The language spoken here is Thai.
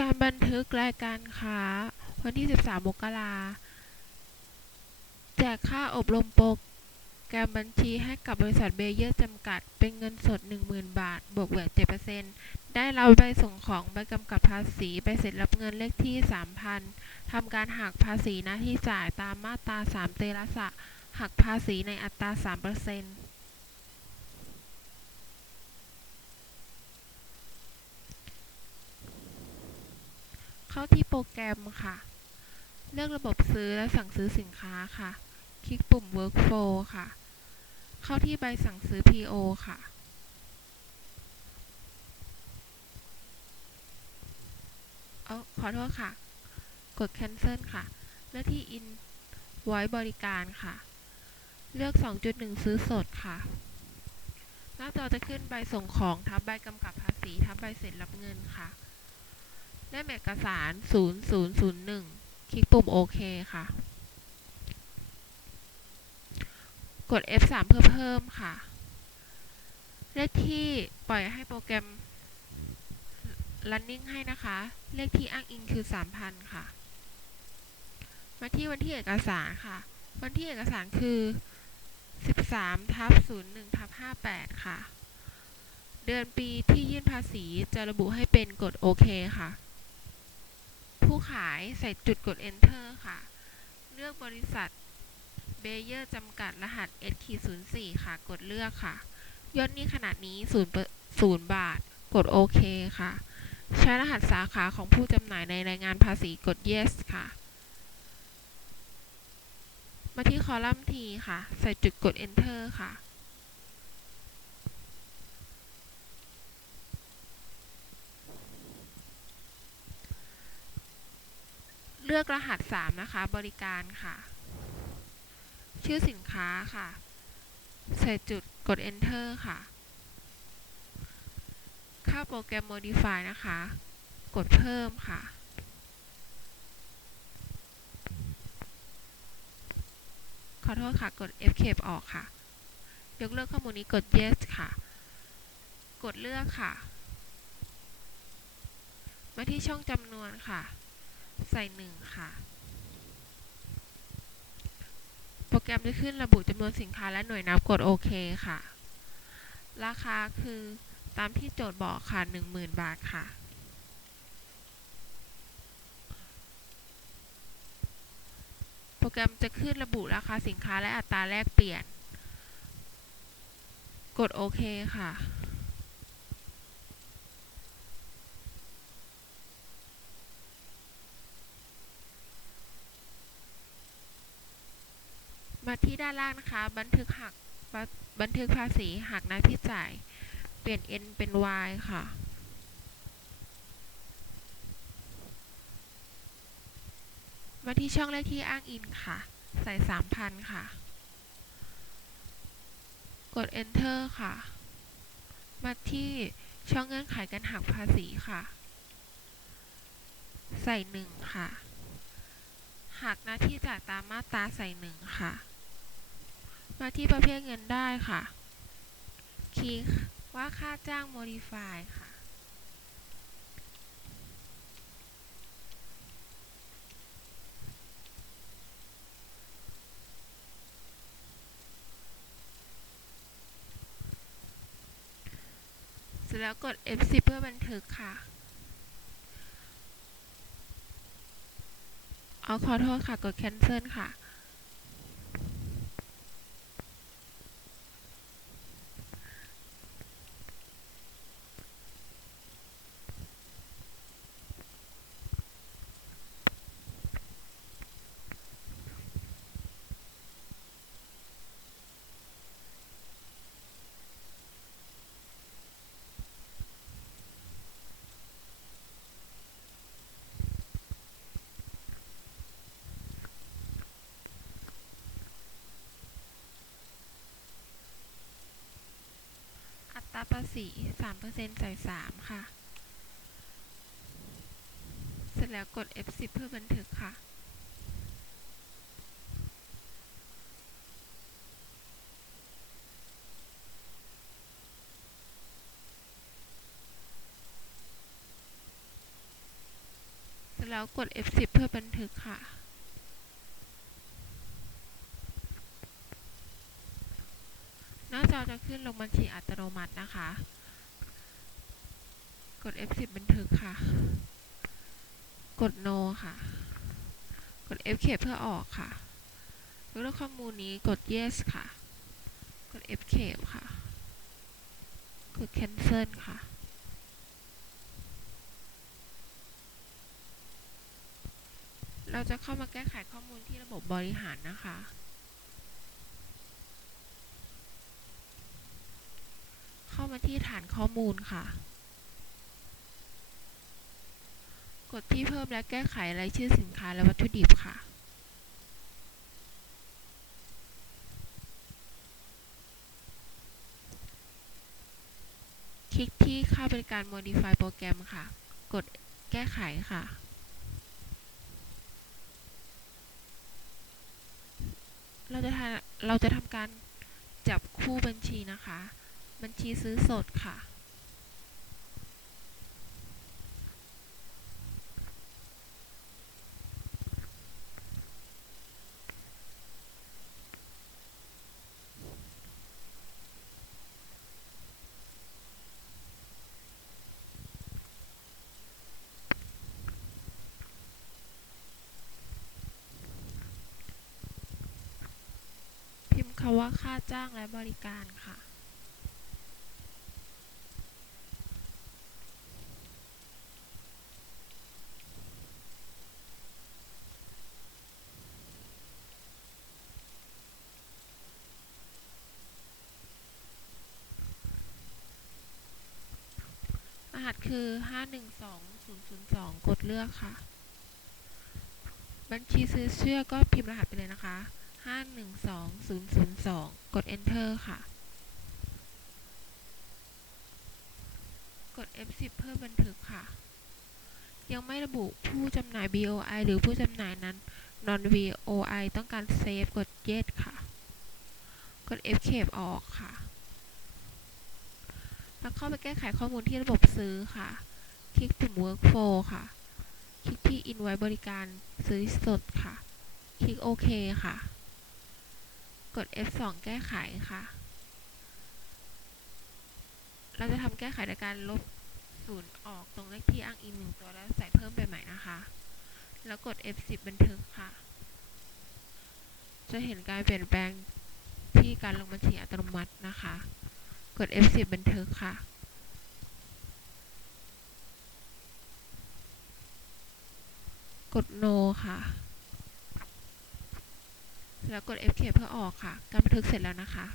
การบันทึกรายการค้า วันที่ 13 มกราแจกค่าอบรมโปรแกรมบัญชีให้กับบริษัทเบเยอร์จำกัด เป็นเงินสด 10,000 บาท บวกแวต7%ได้รับใบส่งของ ใบกำกับภาษี ใบเสร็จรับเงินเลขที่ 3,000 ทำการหักภาษีหน้าที่จ่ายตามมาตรา 3 เตระสะ หักภาษีในอัตรา 3% เข้าที่โปรแกรมค่ะ เลือกระบบซื้อและสั่งซื้อสินค้าค่ะ คลิกปุ่ม Workflow ค่ะ เข้าที่ใบสั่งซื้อ PO ค่ะเอาขอโทษค่ะ กด Cancel ค่ะ เลือกที่ Invoice บริการค่ะ เลือก 2.1 ซื้อสดค่ะ หน้าจอจะขึ้นใบส่งของทับใบกำกับภาษีทับใบเสร็จรับเงินค่ะ เล่มเอกสาร0001 คลิกปุ่มโอเคค่ะ กด F3 เพื่อเพิ่มค่ะ เลขที่ปล่อยให้โปรแกรม running ให้นะคะ เลขที่อ้างอิงคือ 3,000 ค่ะ มาที่วันที่เอกสารค่ะ วันที่เอกสารคือ 13ทับ01ทับ58 ค่ะ เดือนปีที่ยื่นภาษีจะระบุให้เป็นกดโอเคค่ะ ผู้ขายใส่จุดกด enter ค่ะ เลือกบริษัทเบเยอร์จำกัดรหัส S-04 ค่ะ กดเลือกค่ะ ยอดนี้ขนาดนี้0เปอร์0บาท กดโอเคค่ะ ใช้รหัสสาขาของผู้จำหน่ายในรายงานภาษีกด yes ค่ะ มาที่คอลัมน์ T ค่ะ ใส่จุดกด enter ค่ะ เลือกรหัส 3 นะคะ บริการค่ะ ชื่อสินค้าค่ะ ใส่จุดกด enter ค่ะ เข้าโปรแกรม modify นะคะ กดเพิ่มค่ะ ขอโทษค่ะ กด escape ออกค่ะ ยกเลิกข้อมูลนี้กด yes ค่ะ กดเลือกค่ะ มาที่ช่องจำนวนค่ะ ใส่หนึ่งค่ะ โปรแกรมจะขึ้นระบุจำนวนสินค้าและหน่วยนับกดโอเคค่ะ ราคาคือตามที่โจทย์บอกค่ะ 10,000 บาทค่ะโปรแกรมจะขึ้นระบุราคาสินค้าและอัตราแลกเปลี่ยน กดโอเคค่ะ มาที่ด้านล่างนะคะ บันทึกหักบบันทึกภาษีหักหน้าที่จ่าย เปลี่ยน n เป็น y ค่ะ มาที่ช่องเลขที่อ้างอิงค่ะ ใส่ 3,000 ค่ะ กด enter ค่ะ มาที่ช่องเงื่อนไขการหักภาษีค่ะ ใส่ 1 ค่ะ หักหน้าที่จ่ายตามมาตราใส่ 1 ค่ะ มาที่ประเภทเงินได้ค่ะ คลิกว่าค่าจ้าง modify ค่ะ เสร็จแล้วกด F10 เพื่อบันทึกค่ะเอาขอโทษค่ะ กด cancel ค่ะอั ตราภาษี3%ใส่3ค่ะ เสร็จแล้วกด F10 เพื่อบันทึกค่ะ เสร็จแล้วกด F10 เพื่อบันทึกค่ะ น้าจอจะขึ้นลงบัญชีอัตโนมัตินะคะ กด F10 บันทึกค่ะ กด No ค่ะ กด Escape เพื่อออกค่ะยกเลิกข้อมูลนี้กด Yes ค่ะ กด Escape ค่ะ กด Cancel ค่ะเราจะเข้ามาแก้ไขข้อมูลที่ระบบบริหารนะคะ เข้า มาที่ฐานข้อมูลค่ะ กดที่เพิ่มและแก้ไขรายชื่อสินค้าและวัตถุดิบค่ะ คลิกที่ค่าบริการ modify โปรแกรมค่ะ กดแก้ไขค่ะเราจะทำเราจะทำการจับคู่บัญชี บัญชีซื้อสดค่ะพิมพ์คำว่าค่าจ้างและบริการค่ะ ร หัสคือ512002กดเลือกค่ะ บัญชีซื้อเชื่อก็พิมพ์รหัสไปเลยนะคะ512002กด enter ค่ะ กด F10 เพื่อบันทึกค่ะ ยังไม่ระบุผู้จำหน่าย BOI หรือผู้จำหน่ายนั้น non BOI ต้องการ save กด yes ค่ะ กด escape ออกค่ะ แล้วเข้าไปแก้ไขข้อมูลที่ระบบซื้อค่ะ คลิกปุ่ม workflow ค่ะ คลิกที่ invoice บริการซื้อสดค่ะ คลิกโอเคค่ะ กด F2 แก้ไขค่ะ เราจะทำแก้ไขในการลบศูนย์ออกตรงเลขที่อ้างอิงหนึ่งตัวแล้วใส่เพิ่มไปใหม่นะคะ แล้วกด F10 บันทึกค่ะ จะเห็นการเปลี่ยนแปลงที่การลงบัญชีอัตโนมัตินะคะ กด F10 บันทึกค่ะ กด no ค่ะ แล้วกด F เเพื่อออกค่ะ การบันทึกเสร็จแล้วนะคะ